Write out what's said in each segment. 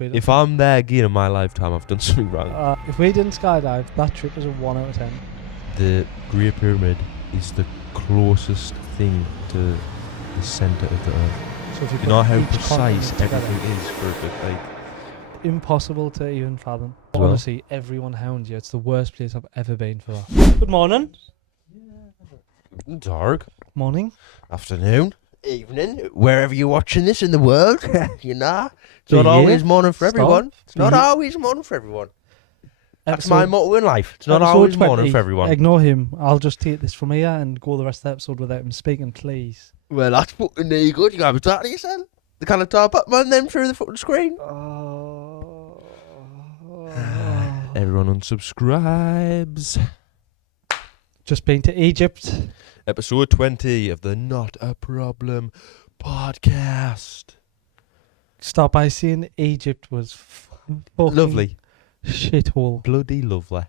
If I'm there again in my lifetime, I've done something wrong. If we didn't skydive, that trip is a 1 out of 10. The Great Pyramid is the closest thing to the centre of the Earth. So if you You know put how each precise continent together, everything is for it to, like... impossible to even fathom. Well. Honestly, everyone hounds you. It's the worst place I've ever been for that. Good morning. Dark. Morning. Afternoon. Evening. Wherever you're watching this in the world. You know. It's Be not here. always morning for Stop. everyone. It's Be not here. always morning for everyone. That's Episode- my motto in life. It's not episode always 20. morning for everyone. Ignore him. I'll just take this from here and go the rest of the episode without him speaking, please. Well, that's fucking there you go. You gotta be talking to yourself. The kind of top up man then through the fucking screen. Everyone unsubscribes. Just been to Egypt. Episode 20 of the Not a Problem podcast. Start by saying Egypt was fucking Lovely. shithole. Bloody lovely.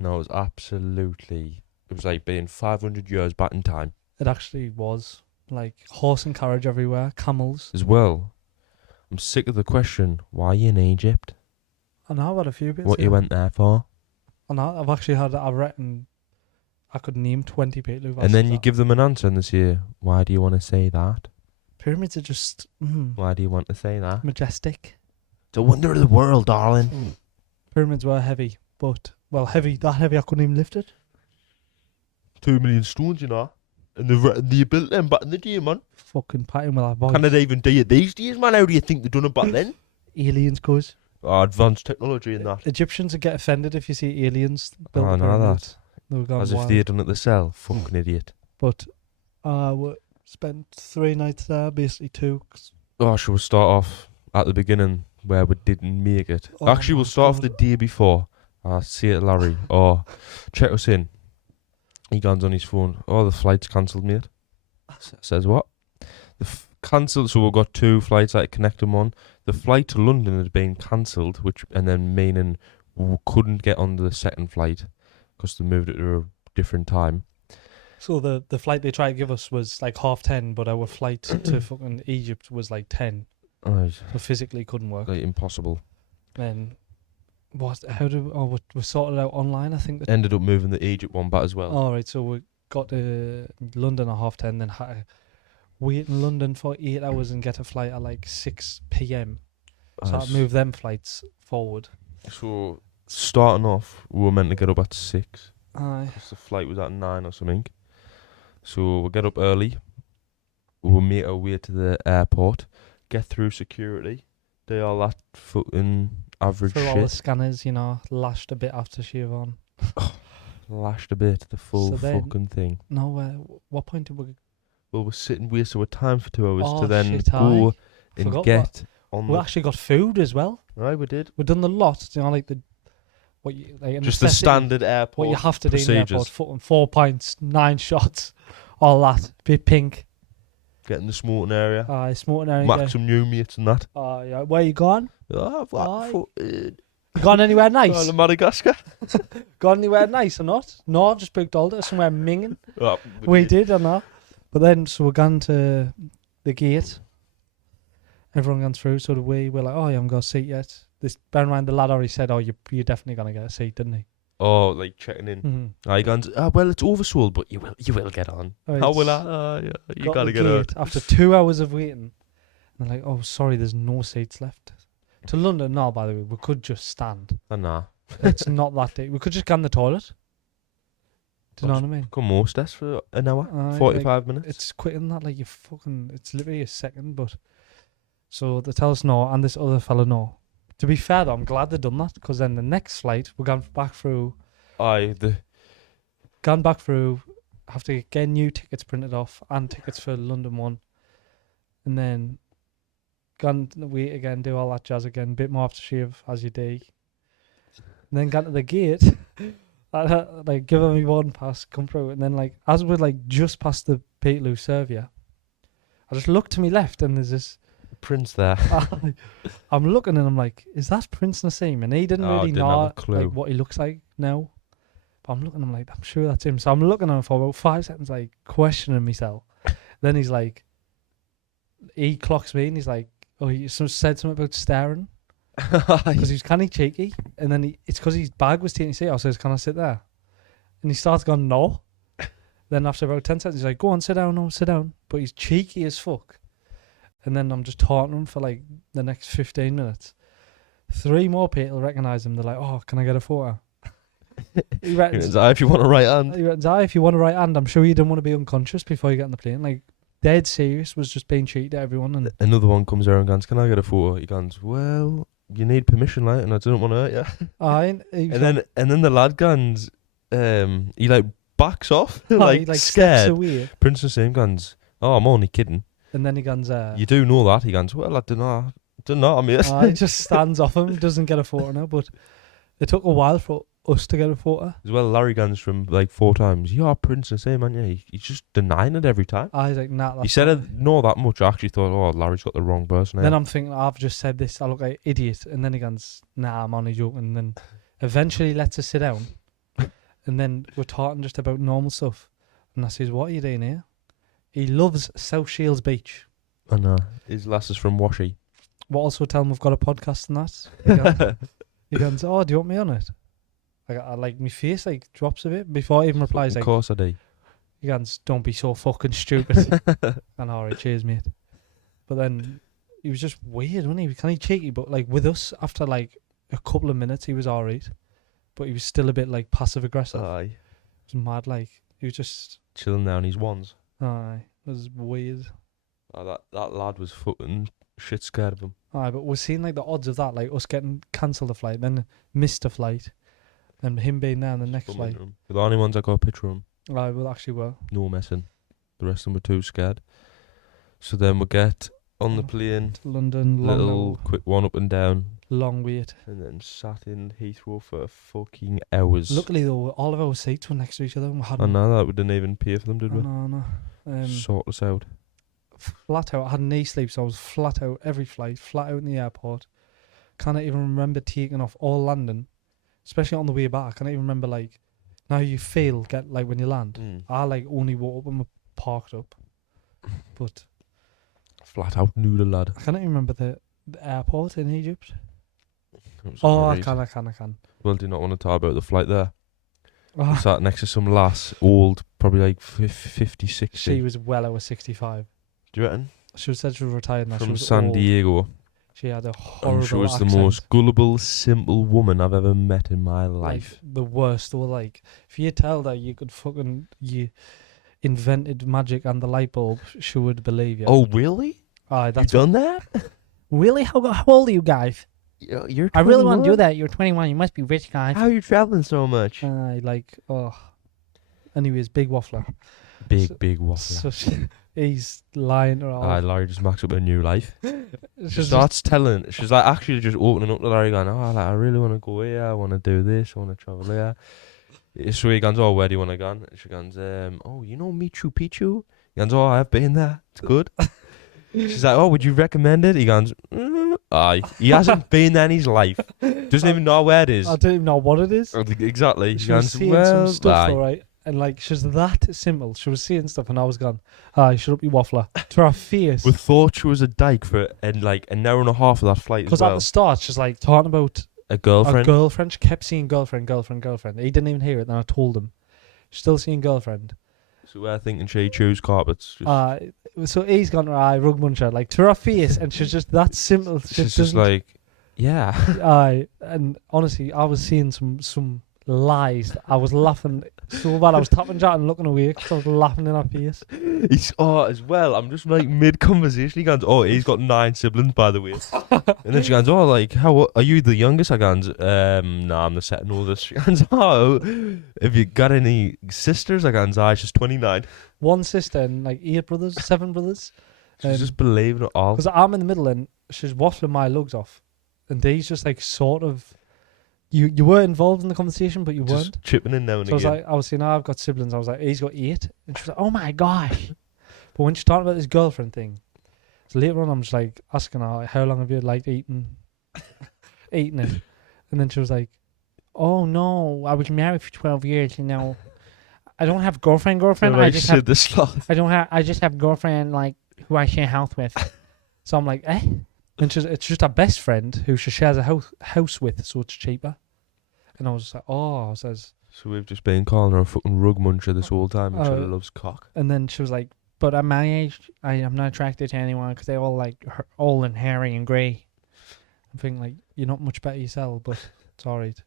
No, it was absolutely... It was like being 500 years back in time. It actually was. Like horse and carriage everywhere, camels. As well, I'm sick of the question, why are you in Egypt? I know I've had a few bits. What you went there for? I know I've actually had. I reckon I could name 20 people who've And asked then you that. give them an answer and they say, why do you want to say that? Pyramids are just Why do you want to say that? majestic. It's a wonder of the world, darling. Pyramids were heavy, but that heavy I couldn't even lift it. 2 million stones, you know. And they built them back in the day, man. Fucking patting with that voice. Can they even do it these days, man? How do you think they done it back then? Aliens, cuz. Oh, advanced technology in that. Egyptians would get offended if you see aliens build Oh, the I know pyramids. that. They were gone As if wild. they had done it themselves. Fucking idiot. But we spent 3 nights there, basically 2. Oh, shall we start off at the beginning where we didn't make it? Oh Actually, my we'll start off God. the day before. See it, Larry. Oh, check us in. He goes on his phone. Oh, the flight's cancelled, mate. Says what? Cancelled. So we've got 2 flights. I connect them on. The flight to London had been cancelled, and then meaning we couldn't get on the second flight because they moved it to a different time. So the flight they tried to give us was like 10:30, but our flight to fucking Egypt was like 10. Oh, So physically couldn't work. like impossible. Then we sorted it out online, I think. Ended up moving the Egypt one back as well. All right, so we got to London at 10:30, then had to wait in London for 8 hours and get a flight at like 6 p.m. So I had to move them flights forward. So starting off, we were meant to get up at 6. Aye. 'Cause the flight was at 9 or something. So we'll get up early. We'll make our way to the airport, get through security, do all that fucking average For all the shit. scanners, lashed a bit after shave on. Lashed a bit, the full So then- fucking thing. No, what point did we Well, we're sitting wasting our time for 2 hours Oh, to then shit, go aye. and Forgot get on We the... actually got food as well. Right, we did. We've done the lot, like the what you like a Just the necessity, standard airport what you have to do in the airport. procedures. 4 pints, 9 shots, all that. Bit pink. Getting the smoking area. Smoking area. Maximum new mates and that. Yeah. Where you gone? Oh, Aye. fucking... You gone anywhere nice? To Madagascar. Gone anywhere nice or not? No, I've just booked Alder somewhere minging. Oh, We did or not? But then, so we're gone to the gate. Everyone gone through, so we're like, oh, you haven't got a seat yet. Bear in mind, the lad already said, oh, you're definitely going to get a seat, didn't he? Oh, like checking in. Mm-hmm. I gone. Well, it's oversold, but you will get on. How will I? Yeah, you gotta get on. After 2 hours of waiting, and they're like, oh, sorry, there's no seats left. To London, no, by the way, we could just stand. Oh, nah. It's not that deep. We could just go in the toilet. Do you know what I mean? Come most us for an hour, Aye, 45 minutes. It's quicker than that. Like, it's literally a second, but. So they tell us no, and this other fella no. To be fair, though, I'm glad they done that, because then the next flight, we're gone back through, Aye, have to get new tickets printed off, and tickets for London one. And then, gone to wait again, do all that jazz again, bit more aftershave, as you do. And then gone to the gate, like, give them a boarding pass, come through, and then, like, as we're, like, just past the people who serve you, I just look to my left, and there's this Prince there. I'm looking and I'm like, is that Prince Nassim? And he didn't really didn't have know a clue. like what he looks like now. But I'm looking, I'm like, I'm sure that's him. So I'm looking at him for about 5 seconds, like questioning myself. Then he clocks me and he's like, oh, he said something about staring. because he was kind of cheeky. And then it's because his bag was taking his seat. I says, "Can I sit there?" And he starts going, "No." Then after about 10 seconds, he's like, "Go on, sit down, no, sit down." But he's cheeky as fuck. And then I'm just taunting him for like the next 15 minutes. 3 more people recognise him. They're like, "Oh, can I get a photo?" He reckons, If you want a right hand. he reckons, if you want a right hand, I'm sure you didn't want to be unconscious before you get on the plane. Like, dead serious, was just being cheeky to everyone. And Another one comes there and goes, "Can I get a photo?" He goes, "Well, you need permission, like, and I didn't want to hurt you." And then the lad guns, he like backs off, like steps scared. away. Princess Sam guns, "Oh, I'm only kidding. And then he guns, You do know that." He goes, "Well, I don't know, I'm here." he just stands off him, doesn't get a photo now. But it took a while for us to get a photo. As well, Larry guns from like 4 times. "You're Princess Sam, aren't you?" He's just denying it every time. I was like, "Nah." He said it know that much. I actually thought, "Oh, Larry's got the wrong person." Then I'm thinking, I've just said this, I look like an idiot. And then he goes, "Nah, I'm only joking." And then eventually lets us sit down. And then we're talking just about normal stuff. And I says, "What are you doing here?" He loves South Shields Beach. I know. His lass is from Washy. We'll also tell him we've got a podcast and that. He goes, "Oh, do you want me on it?" I like, my face like drops a bit before he even replies. Of Like, course I do. he goes, "Don't be so fucking stupid." And alright, cheers, mate. But then he was just weird, wasn't he? He was kind of cheeky, but like with us, after like a couple of minutes, he was alright. But he was still a bit like passive aggressive. Aye. It was mad, like he was just. Chilling down his wands. Aye, it was weird. Oh, that lad was fucking shit scared of him. Aye, but we're seeing like the odds of that, like us getting cancelled a flight, then missed a flight, and him being there on the next flight. The only ones I got a picture of him. Aye, well, actually, well. No messing. The rest of them were too scared. So then we get on the plane, London, little quick one up and down, long wait. and then sat in Heathrow for fucking hours. Luckily though, all of our seats were next to each other. And we had I know that we didn't even pay for them, did we? No. Sort us out. Flat out. I had knee sleep, so I was flat out every flight, flat out in the airport. Can't even remember taking off or landing, especially on the way back. I can't even remember like now you feel get like when you land. I like only woke up and we parked up, but Flat out noodle lad. I can't even remember the airport in Egypt. It was Oh, I amazing. can. Well, do you not want to talk about the flight there? We Oh, sat next to some lass, old, probably like 50, 60. she was well over 65. Do you reckon? She said she was retired now. She From was San old. Diego. She had a horrible And she was accent. the most gullible, simple woman I've ever met in my life. Like, the worst. Or like, if you tell her you invented magic and the light bulb, she would believe you. Oh, really? Aye, You that's done that? Really? How old are you guys? You're I really want to 21? do that. You're 21. You must be rich, guys. How are you traveling so much? aye, like, oh. Anyways, big waffler. so- Big waffler. So he's lying to her. Aye, Larry just makes up a new life. She She's starts telling. She's like actually just opening up to Larry, going, "Oh, like, I really want to go here. I want to do this. I want to travel here." So he goes, "Oh, where do you want to go?" She goes, "Oh, you know Machu Picchu?" He goes, "Oh, I've been there. It's good." She's like, "Oh, would you recommend it?" He goes, "Aye." He hasn't been there in his life. Doesn't even know where it is. I don't even know what it is. Exactly. He She was goes, seeing "Well, some stuff, aye." alright. And like, she's that simple. She was seeing stuff, and I was gone. Aye, shut up, you waffler. To her face. We thought she was a dyke for like an hour and a half of that flight as Because at well. the start, she's like talking about A girlfriend. a girlfriend. She kept seeing girlfriend. He didn't even hear it. Then I told him. Still seeing girlfriend. So we're thinking she chews carpets. Just, So he's gone to her rug muncher, like to her face, and she's just that simple. she's just like, yeah. Aye, and honestly, I was seeing some lies. I was laughing so bad. I was tapping Jack and looking away because I was laughing in her face. He's as well. I'm just like mid conversation. He goes, "Oh, he's got 9 siblings, by the way." And then she goes, "Oh, like how are you the youngest?" I goes, "Nah, I'm the second oldest." She goes, "Oh, have you got any sisters?" I goes, "Aye, she's 29." One sister and like 7 brothers. She's just believing it all. Because I'm in the middle and she's waffling my lugs off, and he's just like sort of. You were involved in the conversation, but you weren't. Just chipping in now and So I was again. like, I was saying, I've got siblings. I was like, he's got 8. And she was like, oh my gosh. But when she talked about this girlfriend thing, so later on, I'm just like asking her, like, how long have you liked eating it? And then she was like, Oh no, I was married for 12 years. You know, I don't have girlfriend. Like I just have. Sid the Sloth. I don't have. I just have girlfriend like who I share house with. so I'm like, eh? And it's just our best friend who she shares a house with, so it's cheaper. And I was just like, oh, I says, So we've just been calling her a fucking rug muncher this whole time, and she Oh. loves cock. and then she was like, but at my age, I am not attracted to anyone because they're all like old and hairy and grey. I'm thinking like, you're not much better yourself, but it's alright.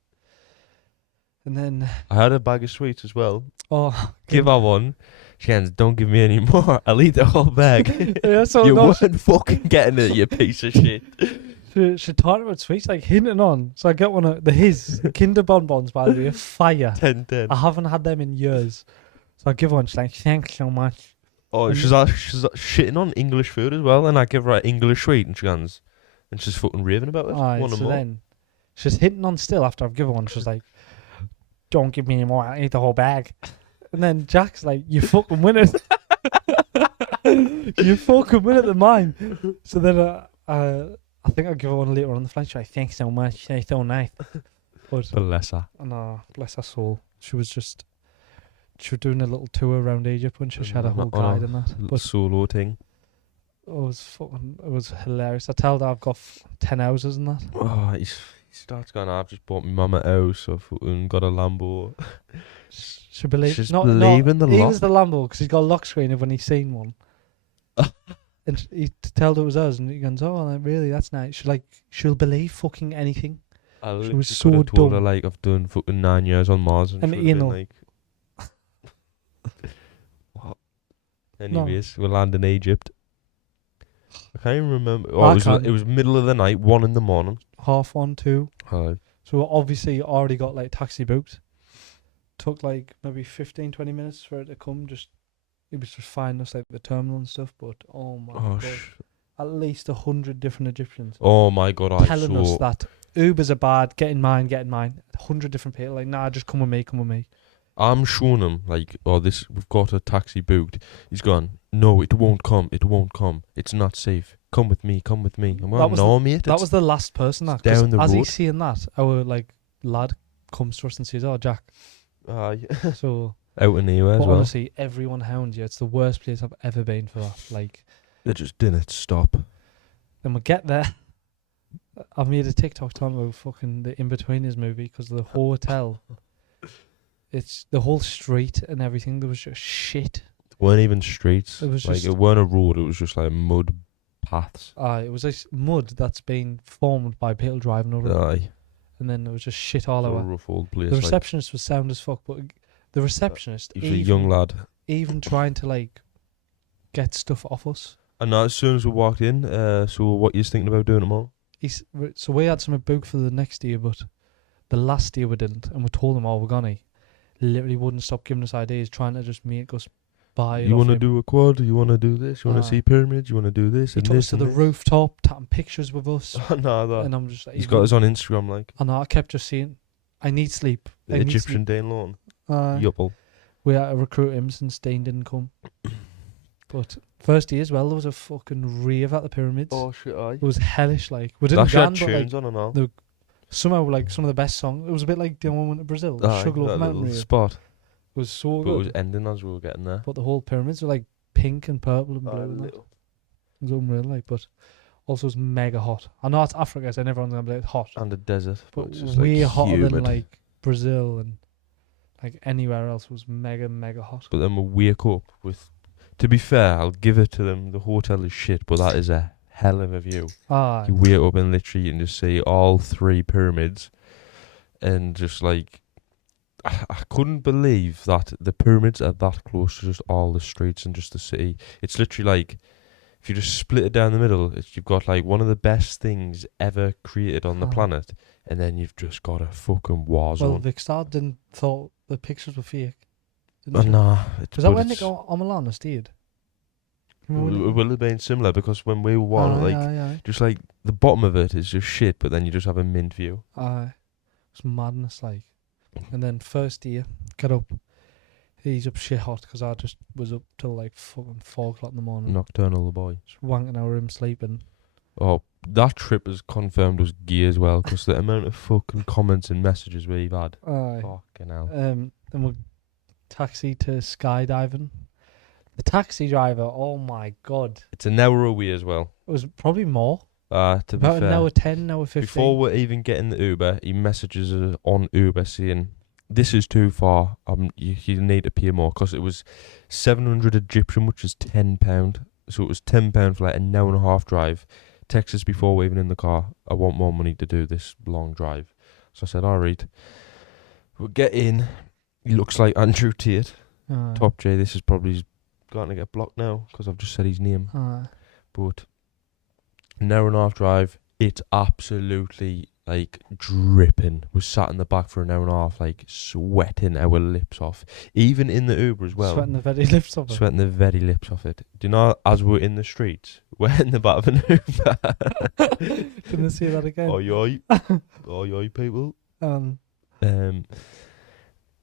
And then, I had a bag of sweets as well. oh, Give her one. She goes, don't give me any more. I'll eat the whole bag. yeah, so You no, weren't fucking getting it, you piece of shit. she talked about sweets, like hinting on. So I get one of his Kinder bonbons, by the way, fire. 10-10. I haven't had them in years. So I give her one, she's like, thanks so much. Oh, And- she's shitting on English food as well, and I give her an English sweet, and she goes, and she's fucking raving about it. Aye, One so more. then she's hinting on still after I've given one. She's like, don't give me any more, I'll eat the whole bag. And then Jack's like, you fucking win it. You fucking win it than mine. So then I think I'll give her one later on the flight. She's like, thanks so much, you're so nice. But Bless her. no, bless her soul. She was doing a little tour around Egypt when she had a whole guide and that. Little But solo thing. it was hilarious. I told her I've got 10 houses and that. Oh, he starts going, I've just bought my mum a house, I've fucking got a Lambo. She believed. She's No, believing the he lot. was the Lambo because he's got a lock screen of when he's seen one. And he told her it was us, and he goes, "Oh, like, really? That's nice." She'll believe fucking anything. I She literally was could so have told her, dumb. like, I've done fucking 9 years on Mars, and And she would have been anal. like... What? Anyways, we land in Egypt. I can't even remember. Oh, I it can't. was middle of the night, 1 in the morning. 1:30, 2. Oh, So we obviously already got like taxi booked. Took like maybe 15, 20 minutes for it to come. It was just finding us like the terminal and stuff. But oh my oh, god, at least 100 different Egyptians oh my god, I telling us saw... that Ubers are bad. Get in mine. 100 different people like, nah, just come with me. Come with me. I'm showing him, like, oh, we've got a taxi booked. He's gone, no, it won't come. It's not safe. Come with me. I'm That going, was no, mate. That was the last person that 'cause down the as road. he's seeing that, our like lad comes to us and says, "Oh, Jack." So, out in anywhere as but well. honestly, everyone hounds you. It's the worst place I've ever been for that. Like, They just didn't stop. then we get there. I've made a TikTok talking about fucking the In-Betweeners movie because the hotel, it's the whole street and everything. There was just shit. Weren't even streets. It was like, just- it weren't a road. It was just like mud paths. It was like mud that's been formed by people driving over it, Aye. and then there was just shit all It was a over. rough old place. The like, receptionist was sound as fuck, but the receptionist he was a young lad. even trying to like get stuff off us. And now, as soon as we walked in, so what you thinking about doing tomorrow? So we had some booked for the next year, but the last year we didn't, and we told them, "Oh, we're gonna." Literally wouldn't stop giving us ideas, trying to just make us buy it. You want to do a quad? You want to do this? You want to Aye. see pyramids? You want to do this? He and took us this to and the this? rooftop, taking pictures with us, No, that. and I'm just like, He's got us on Instagram, like, And I kept just saying, "I need sleep." the I need Egyptian Dane Lawn. sleep. Yuppel. We had to recruit him since Dean didn't come. But first year as well, there was a fucking rave at the pyramids. shit, aye. It was hellish. Like we didn't That shit gan, had but like tunes on and all. the- somehow like some of the best songs. It was a bit like the one we went to Brazil, the Aye, Sugarloaf that Mountain little rave. spot. It was so But it was good. ending as we were getting there. But the whole pyramids were like pink and purple and blue. Aye, and that. little. It was unreal, like, but also it's mega hot. I know it's Africa, so everyone's gonna be like hot, And the desert. but it's just, way like, hotter humid. than like Brazil and like anywhere else. Was mega hot. But then we wake up with... To be fair, I'll give it to them. The hotel is shit, but that is a hell of a view. Ah, You wake up and literally you can just see all 3 pyramids. And just like... I couldn't believe that the pyramids are that close to just all the streets and just the city. It's literally like... If you just split it down the middle, you've got like one of the best things ever created on the Aye. planet. And then you've just got a fucking war well, zone. Vikstad didn't thought the pictures were fake. Didn't she? Nah. Was that when they go on Milan stayed? It will have been similar because when we were Aye. just like the bottom of it is just shit, but then you just have a mint view. It's madness, like. And then first year, get up. He's up shit hot because I just was up till like fucking 4 o'clock in the morning. Nocturnal, the boy. Just wanking our room sleeping. Oh, that trip is confirmed was gay as well because the amount of fucking comments and messages we've had. Aye. Fucking hell. Then we taxi to skydiving. The taxi driver, oh my god, It's an hour away as well. it was probably more. To be About fair, an hour 10, an hour 15. before we're even getting the Uber, he messages us on Uber saying, "This is too far. You need to pay more," because it was 700 Egyptian, which is £10. So it was £10 for like an hour and a half drive. Texts us before we're even in the car. I want more money to do this long drive. So I said, "All right, we'll get in." He looks like Andrew Tate. Top J. This is probably going to get blocked now because I've just said his name. But an hour and a half drive, it's absolutely like dripping. Was sat in the back for an hour and a half, like sweating our lips off. Even in the Uber as well. Sweating the very lips off it. Sweating the very lips off it. Do you know, as we're in the streets, we're in the back of an Uber. Couldn't see that again. Oi, oi. Oi, oi, people. Um,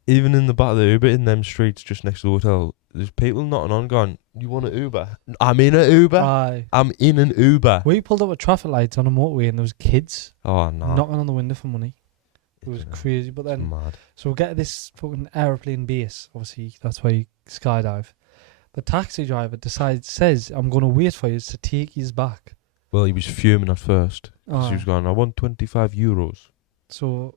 Even in the back of the Uber, in them streets just next to the hotel, there's people knocking on going, "You want an Uber?" I'm in an Uber. aye. I'm in an Uber. We pulled up at traffic lights on a motorway and there was kids Oh, no. knocking on the window for money. It was crazy. But then, mad. so we'll get to this fucking aeroplane base. Obviously, that's why you skydive. The taxi driver says, "I'm going to wait for you to take you back." Well, he was fuming at first. 'Cause he Aye. was going, "I want €25. So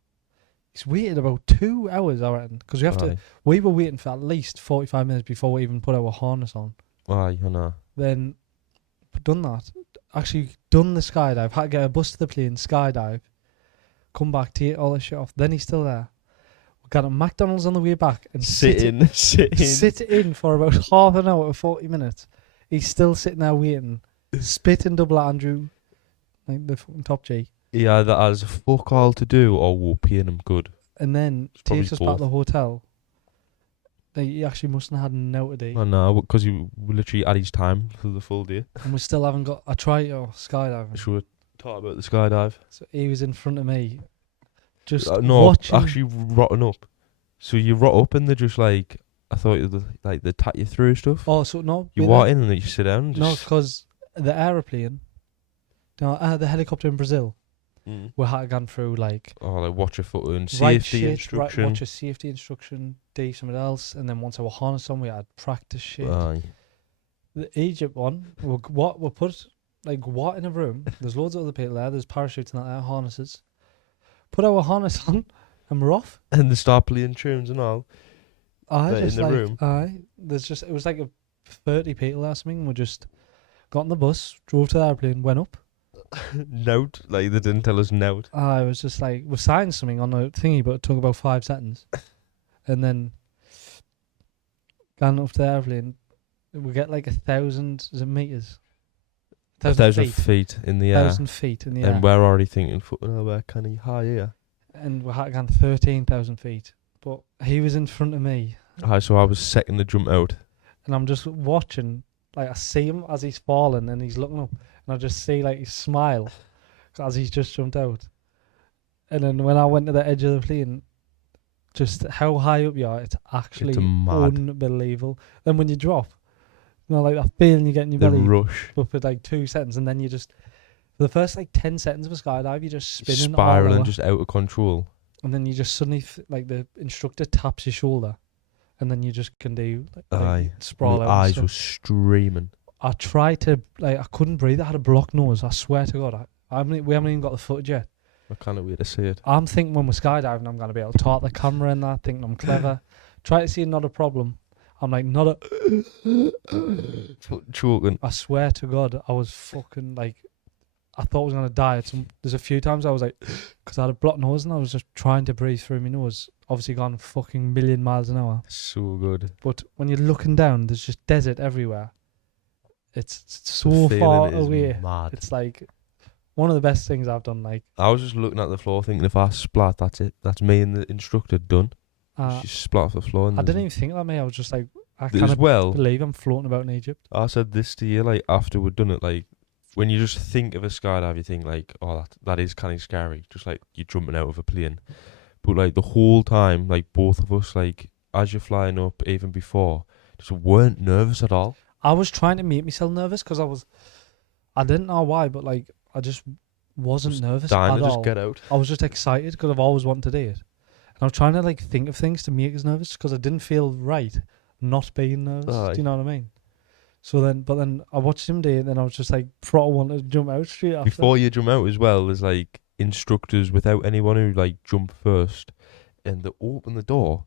he's waited about 2 hours, I reckon. Because we have to. Aye. We were waiting for at least 45 minutes before we even put our harness on. Aye, I know. Then done that. Actually done the skydive. Had to get a bus to the plane, skydive, come back, take all the shit off. Then he's still there. We got a McDonald's on the way back and sit in for about half an hour, 40 minutes. He's still sitting there waiting, spitting double at Andrew, like the fucking top G. He either has fuck all to do or we're paying him good. And then It's probably takes us back both. to the hotel. Like, he actually mustn't have had an hour today. I know, because he literally had his time for the full day. And we still haven't got a try or skydiving. Should we talk about the skydive? So he was in front of me, just No, watching. actually rotting up. So you rot up and they're just like, I thought like they tat you through stuff. Oh, so no. You wait walk there. in and then you sit down. And No, just, because the aeroplane, the helicopter in Brazil, we had gone through like watch your foot and right safety shit, instruction. Right, watch a safety instruction, do something else, and then once I was harnessed on, we had practice shit. Aye. The Egypt one, we put like what in a room? There's loads of other people there. There's parachutes and that there, harnesses. Put our harness on, and we're off. And they start playing tunes and all. Aye, Like, just in the like, room? Aye, it was like 30 people or something. We just got on the bus, drove to the airplane, went up. Note, like they didn't tell us note. I was just like, we signed something on the thingy, but it took about 5 seconds. And then gone up to the airplane, we get like 1,000 meters. 1,000 feet in the air. 1,000 feet in the air. And we're already thinking, fucking hell, we're kind of high here. And we had gone 13,000 feet. But he was in front of me. Aye, so I was second to jump out. And I'm just watching, like I see him as he's falling and he's looking up. And I just see like he smile as he's just jumped out. And then when I went to the edge of the plane, just how high up you are, it's actually mad. unbelievable. Then when you drop, like that feeling you get in your The belly rush. up at like 2 seconds, and then you just, for the first like 10 seconds of a skydive, you're just spinning all Spiraling, over. just out of control. And then you just suddenly, like the instructor taps your shoulder, and then you just can do Aye. sprawl My out. and eyes stuff. were streaming. I tried to, like, I couldn't breathe. I had a blocked nose. I swear to God. We haven't even got the footage yet. I can't wait to see it. I'm thinking when we're skydiving, I'm going to be able to talk the camera and that, thinking I'm clever. Try to see not a problem. I'm like, not a. Choking. I swear to God, I was fucking like, I thought I was going to die. There's a few times I was like, because I had a blocked nose and I was just trying to breathe through my nose. Obviously gone fucking million miles an hour. So good. But when you're looking down, there's just desert everywhere. It's so The far feeling is away. mad. It's like one of the best things I've done. Like, I was just looking at the floor thinking if I splat, that's it. That's me and the instructor done. She splat off the floor. And I didn't even think that, mate. I was just like, I as can't well, believe I'm floating about in Egypt. I said this to you, like, after we'd done it, like, when you just think of a skydive, you think, like, oh, that is kind of scary. Just like you're jumping out of a plane. But, like, the whole time, like, both of us, like, as you're flying up, even before, just weren't nervous at all. I was trying to make myself nervous because I didn't know why, but like, I just wasn't nervous Dying at to all. just get out. I was just excited because I've always wanted to do it. And I was trying to like think of things to make us nervous because I didn't feel right not being nervous. Aye. Do you know what I mean? So then, but then I watched him do it, and then I was just like, proper wanted to jump out straight after. Before you jump out as well, there's like instructors without anyone who like jump first, and they open the door,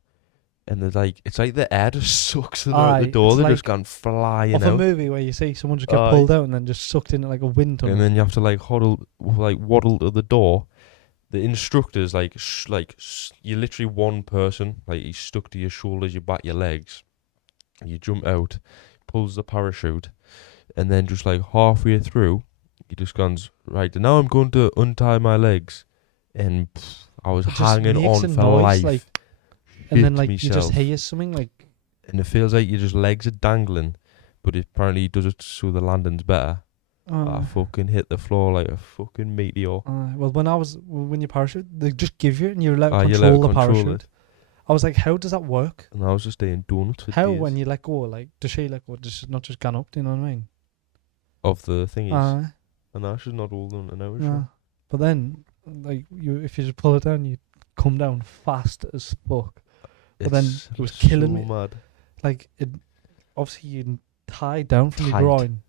and they're like, it's like the air just sucks them out the Aye, door. it's They're like just gone flying Of a out, movie where you see someone just get Aye. pulled out and then just sucked in like a wind tunnel. and then you have to like waddle to the door. The instructor's you're literally one person. Like he's stuck to your shoulders, your back, your legs. You jump out, pulls the parachute, and then just like halfway through, he just goes, right, now I'm going to untie my legs. And I was It just hanging makes on a for noise, life. like, and then Shit like you just myself. hear something like, And it feels like your just legs are dangling, but it apparently does it so the landing's better. I fucking hit the floor like a fucking meteor. well, when you parachute, they just give you it and you're allowed to You're control allowed to the control parachute. it. I was like, how does that work? And I was just doing donuts for How days when you let go, like, does she let go? Does she not just gone up? Do you know what I mean? of the thingies. Aye. And I should not hold on to now. No. But then, like, if you just pull it down, you come down fast as fuck. But then it was killing me. Mad. Like, it obviously you tied down from your Tight. groin,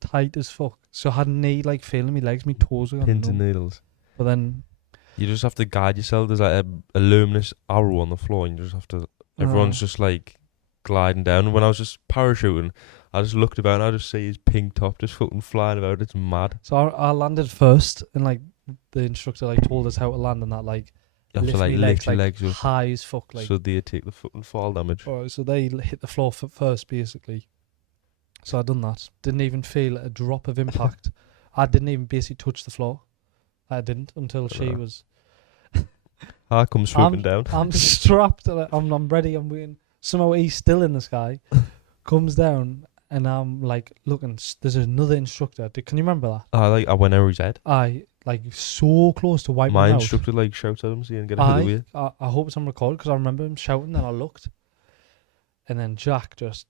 tight as fuck. So I had knee like feeling me legs, me toes were Pins and numb. needles. But then You just have to guide yourself. There's like a luminous arrow on the floor, and you just have to. Everyone's just like gliding down. And when I was just parachuting, I just looked about and I just see his pink top just fucking flying about. It's mad. So I landed first, and like the instructor like told us how to land, and that like You have to like me lift your like, legs up high as fuck, like. so they take the fucking fall damage. So they hit the floor first, basically. So I done that. Didn't even feel a drop of impact. I didn't even basically touch the floor. I didn't until she Right. was. I come swooping down. I'm strapped. I'm ready. I'm waiting. Somehow he's still in the sky. Comes down, and I'm like looking. There's another instructor. Can you remember that? I went over his head. I like so close to wiping My him out. instructor like shouts at him so he can get out of the way. I hope it's on record because I remember him shouting. Then I looked, and then Jack just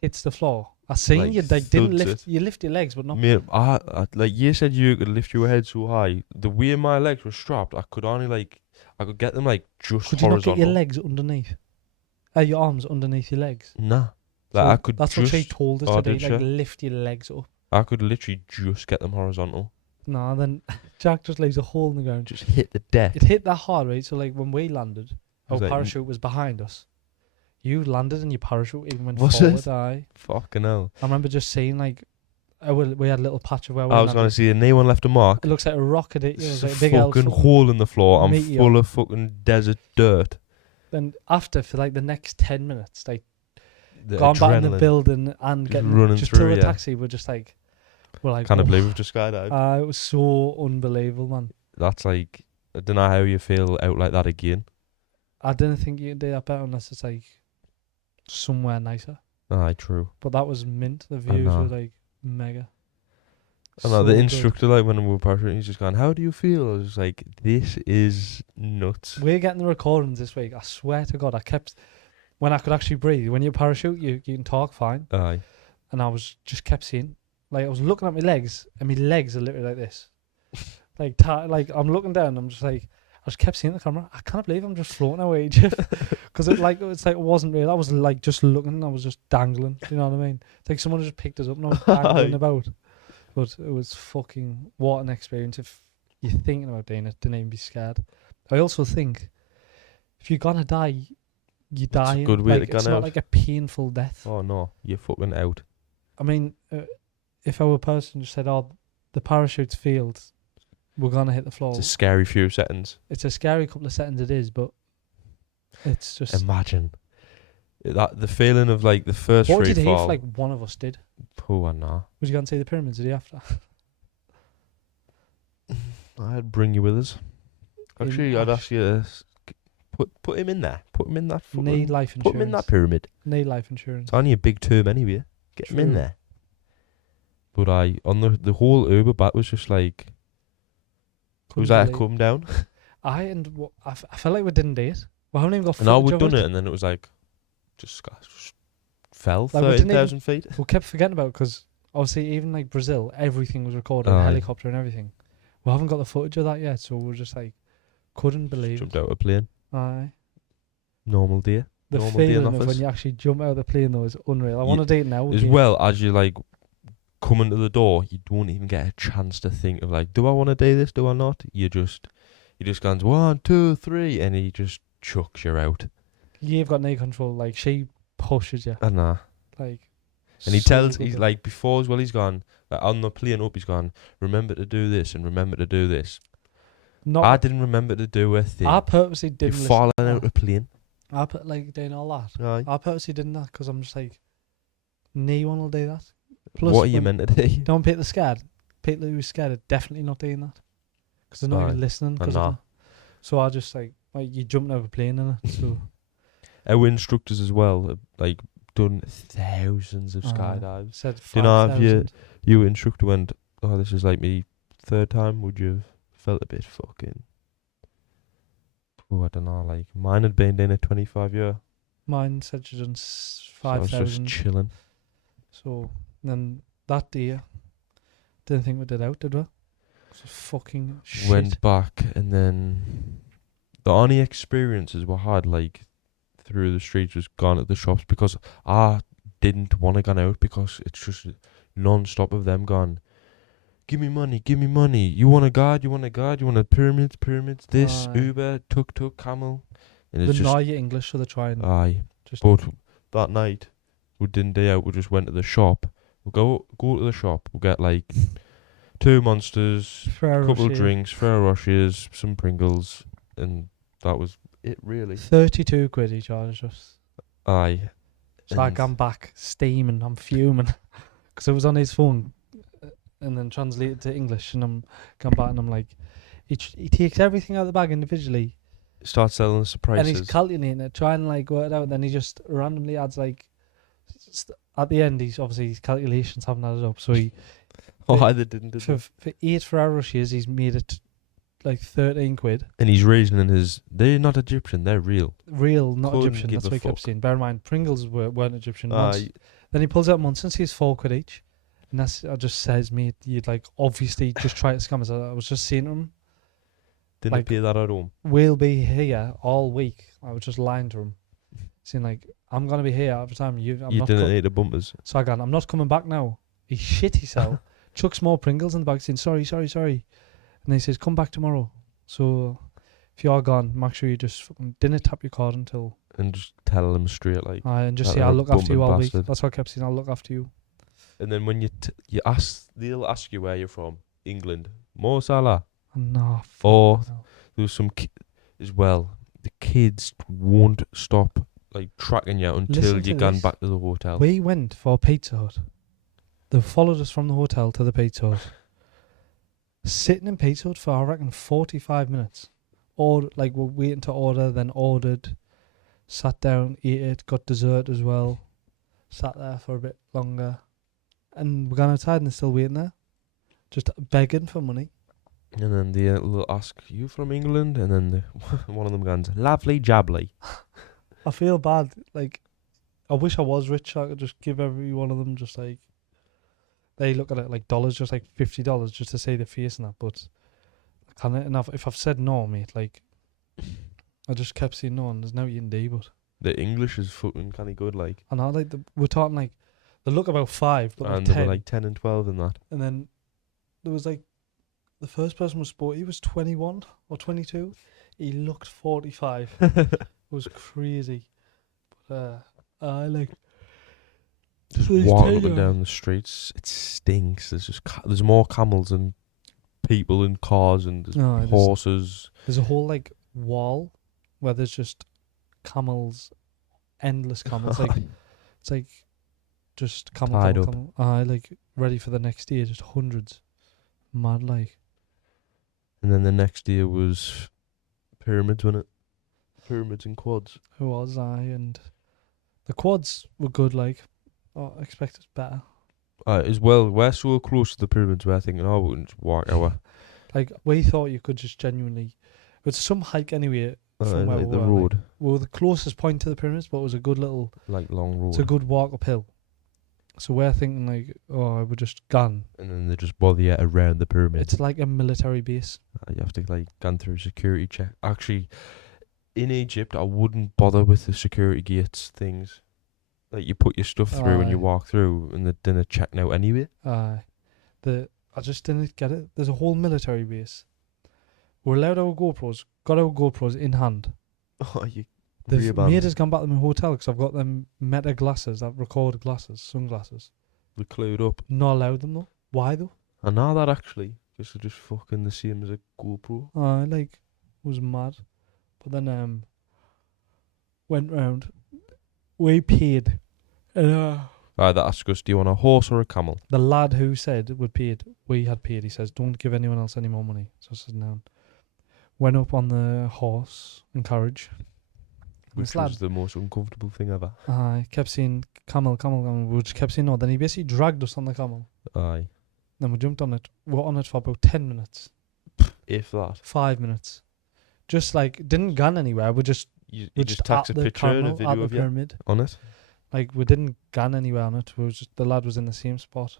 hits the floor. I seen Like, you like didn't thuds lift. it. You lift your legs, but not. Mate, I like you said you could lift your head so high. The way my legs were strapped, I could could get them like just Could you not horizontal. get your legs underneath? Your arms underneath your legs. Nah, like So I could. That's just, what she told us Oh, today. did Like she? lift your legs up. I could literally just get them horizontal. No, then Jack just leaves a hole in the ground. Just hit the deck. It hit that hard, right? So like when we landed, our Was that- parachute was behind us. You landed and your parachute even went Was forward. it? Aye. Fucking hell. I remember just seeing like, we had a little patch of where we I was landed. gonna see, and no one left a mark. It looks like a rocket. It was It's like a a big old fucking fucking- hole in the floor. I'm meteor. full of fucking desert dirt. Then after for like the next 10 minutes, like The gone back in the adrenaline. building and Just getting running just through, till the yeah. taxi, we're like, Can't oh. believe we've just skydived. It was so unbelievable, man. That's like, I don't know how you feel out like that again. I didn't think you could do that better unless it's like somewhere nicer. Aye, true. But that was mint. The views know. were like mega. I know the So good. instructor, like when we were parachuting, he's just going, "How do you feel?" I was just like, "This is nuts." We're getting the recordings this week. I swear to God, I kept when I could actually breathe. When you parachute, you can talk fine, Aye, and I was just kept seeing, like I was looking at my legs, and my legs are literally like this, like I'm looking down. I'm just like I just kept seeing the camera. I can't believe I'm just floating away, because it's like it wasn't real. I was like just looking. I was just dangling. You know what I mean? It's like someone just picked us up and I was dangling about. But it was fucking what an experience. If you're thinking about doing it, don't even be scared. I also think if you're gonna die, you die. a good way to It's gun not out. like a painful death. Oh no, you're fucking out. I mean, if our person just said, "Oh, the parachute's failed, we're gonna hit the floor," It's a scary few seconds. it's a scary couple of seconds. It is, but it's just. Imagine that the feeling of like the first What would free you do if fall. like one of us did? Poor nah. Would you go and see the pyramids the day after? I'd bring you with us. Actually, I'd ask you to put him in there. Put him in that. Need Fucking, life put him in insurance. that pyramid. Need life insurance. It's only a big term anyway. Get him in True. there. But on the whole Uber back was just like, it was like I come down. I felt like we didn't date. We haven't even got And now footage we'd of done it, and then it was like, just fell Like, we didn't 13,000 feet. We kept forgetting about it because obviously even like Brazil, everything was recorded, Aye. helicopter and everything. We haven't got the footage of that yet, so we're just like couldn't believe Jumped it. out of a plane. Aye. Normal day. The normal day in feeling of when office. you actually jump out of the plane though is unreal. I want to do it now. As again. well as you like coming to the door, you don't even get a chance to think of like, do I want to do this? Do I not? You just goes 1, 2, 3, and he just chucks you out. You've got no control. Like she pushes you. And Like. and he so tells, good he's though. like, before as well, he's gone, like on the plane up, he's gone, remember to do this and remember to do this. Not. I didn't remember to do a thing. I purposely didn't. You're listen- falling Oh, out of the plane. I put like doing all that. Aye. I purposely didn't that because I'm just like, no one will do that. Plus, What are you when- meant to do? Don't people scared. People who are scared are definitely not doing that because they're not Aye. even listening. I Cause know. of that. So I just like you jumping over a plane in it. So Our instructors as well have like done thousands of Aye. skydivers. said Do you know if 5,000. Your instructor went, oh, this is like me third time, would you have felt a bit fucking... Oh, I don't know, like, mine had been doing a 25-year. Mine said she'd done So I was just 5,000. chilling. So then that day, didn't think we did out, did we? It was fucking shit. Went back, and then the only experiences we had, like, through the streets was gone at the shops, because I didn't want to go out, because it's just non-stop of them gone, give me money, you want a guard, you want a pyramids, this, Aye. Uber, tuk-tuk, camel, and it's They just, know you're English, so they try and aye, just. but that night, we didn't day out, we just went to the shop, we'll go to the shop, we'll get like 2 Monsters, Ferrero couple of Rocher. drinks, Ferrero Rochers, some Pringles, and that was it really. 32 quid he charged us. Aye. So I And- come back steaming, I'm fuming. Because it was on his phone and then translated to English. And I'm come back and I'm like, he takes everything out of the bag individually. Start selling us the prices. And he's calculating it, trying to like work it out. Then he just randomly adds like, at the end, he's obviously his calculations haven't added up. So he, oh, they didn't, did for they? 8 Ferrero Rochers, he's made it like 13 quid. And he's reasoning his, they're not Egyptian, they're real. Real, not Couldn't Egyptian. give That's a what he kept fuck. saying. Bear in mind, Pringles weren't Egyptian. Once- Aye. Then he pulls out Munson's, he's 4 quid each. And that's, I just says, mate, you'd like obviously just try to scam us. I was just saying to him, Didn't like- pay that at home. we'll be here all week. I was just lying to him, saying like, I'm going to be here every time. I'm You not didn't co-" eat the bumpers. So I gone, I'm not coming back now. He shit himself, chucks more Pringles in the bag, saying, sorry. And then he says, come back tomorrow. So if you are gone, make sure you just fucking didn't tap your card until, And just tell them straight, like. and just That say, I'll little look after you bumping all week. bastard. That's what I kept saying, I'll look after you. And then when you ask, they'll ask you where you're from. England. Mo Salah. And no, fuck Or no. there was some as well. The kids won't stop like tracking you until Listen to you gone this. back to the hotel. We went for Pizza Hut. They followed us from the hotel to the Pizza Hut. Sitting in Pizza Hut for I reckon 45 minutes. Or like we're waiting to order, then ordered, sat down, ate it, got dessert as well. Sat there for a bit longer. And we're going outside and they're still waiting there. Just begging for money. And then they'll ask, you from England? And then one of them goes, lovely jabbly. I feel bad. Like, I wish I was rich. I could just give every one of them just like, they look at it like dollars, just like $50 just to say their face and that. But I can't. And if I've said no, mate, like, I just kept saying no, and there's no you can do. But The English is fucking kind of good, like. and I like we're talking like they look about 5, but And like they 10. were like 10 and 12 and that. And then there was like the first person was sport. He was 21 or 22. He looked 45. It was crazy. But I like. Just Please walking take up and her. down the streets. It stinks. There's just there's more camels and people and cars and there's No, horses. There's a whole like wall where there's just camels, endless camels. Like it's like just camel, Tied camel, up. camel. Like ready for the next year, just hundreds. Mad like. And then the next year was pyramids, wasn't it? Pyramids and quads. Who was I? And the quads were good. Like, I expected better. As well, we're so close to the pyramids, we're thinking, oh, we wouldn't just walk our Like we thought you could just genuinely. It's some hike anyway. From where like we the were, like, road, we were the closest point to the pyramids, but it was a good little. like long road. It's a good walk uphill. So we're thinking like, oh, we're just gone. And then they just bother you around the pyramid. It's like a military base. You have to like gone through security check. Actually, in Egypt, I wouldn't bother with the security gates things. Like you put your stuff through and you Aye. walk through, and they're checking out anyway. I just didn't get it. There's a whole military base. We're allowed our GoPros. Got our GoPros in hand. Oh, you The Ray-Bans. mate has gone back to my hotel because I've got them Meta glasses, that record glasses, sunglasses. They're clued up. Not allowed them though. Why though? I know that actually, because they're just fucking the same as a GoPro. I was mad. But then went round. We paid. Right, that asks us, do you want a horse or a camel? The lad who said we paid, we had paid. He says, "Don't give anyone else any more money." So I said, "No." Went up on the horse and carriage. Which This lad, was the most uncomfortable thing ever. I kept saying camel, camel, camel. We just kept saying no. Then he basically dragged us on the camel. Aye. Then we jumped on it. We were on it for about 10 minutes, If that. 5 minutes. Just like didn't gun anywhere. We just You we just text a at the picture and a camel, at video the of you pyramid. on it. Like we didn't gun anywhere on it. We was just, the lad was in the same spot,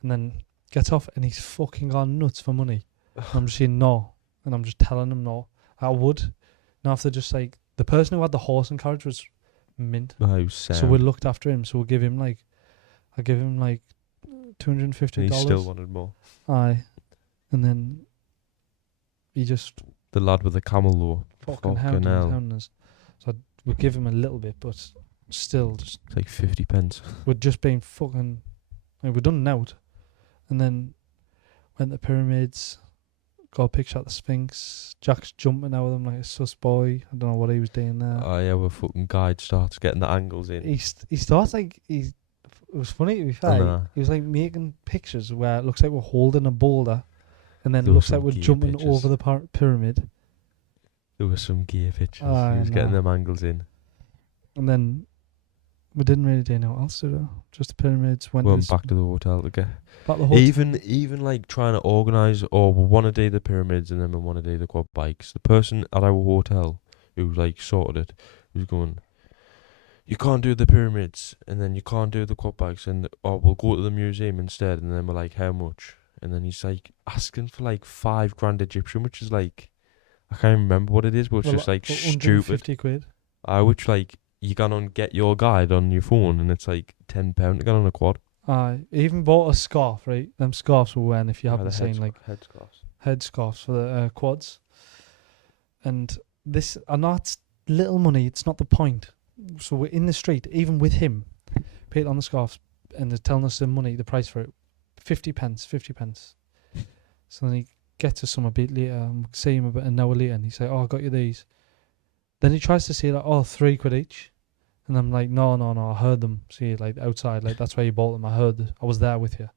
and then gets off and he's fucking gone nuts for money. And I'm just saying no, and I'm just telling him no. I would. Now if they're just like the person who had the horse and carriage was mint, Oh, so we looked after him. So we'll give him like, I give him like $250. and he still wanted more. Aye, and then he just The lad with the camel though. fucking Fucking hell. hounding us. So we'd give him a little bit, but still, just It's like 50 pence. we'd just been fucking. Like, we'd done out, and then went to the pyramids. Got a picture at the Sphinx. Jack's jumping out of them like a sus boy. I don't know what he was doing there. Oh yeah, our fucking guide starts getting the angles in. He starts like it was funny to be I fair. know. He was like making pictures where it looks like we're holding a boulder, and then it There looks were like some we're gear jumping pictures. over the pyramid. There were some gear pictures. I He was getting know. them angles in. And then we didn't really do anything else, did we? Just the pyramids. Went Went back to the hotel to get. back to the hotel. Even like trying to organise, or we want to do the pyramids and then we want to do the quad bikes. The person at our hotel who like sorted it was going, you can't do the pyramids and then you can't do the quad bikes, and we'll go to the museum instead. And then we're like, how much? And then he's like asking for like £5,000 Egyptian, which is like, I can't remember what it is, but it's Well, just like well, stupid. 150 quid. Which like you can on get your guide on your phone and it's like £10 to get on a quad. I even bought a scarf, right? Them scarves we're wearing, if you haven't seen, like headscarves. head scarves for the quads. And this, I know it's little money, it's not the point. So we're in the street, even with him, paid on the scarves, and they're telling us the money, the price for it, 50 pence. So then he gets us some a bit later, and we see him about an hour later, and he's like, "Oh, I got you these." Then he tries to say like, "Oh, £3 each," and I'm like, "No, I heard them. See, like outside, like that's where you bought them. I heard, I was there with you."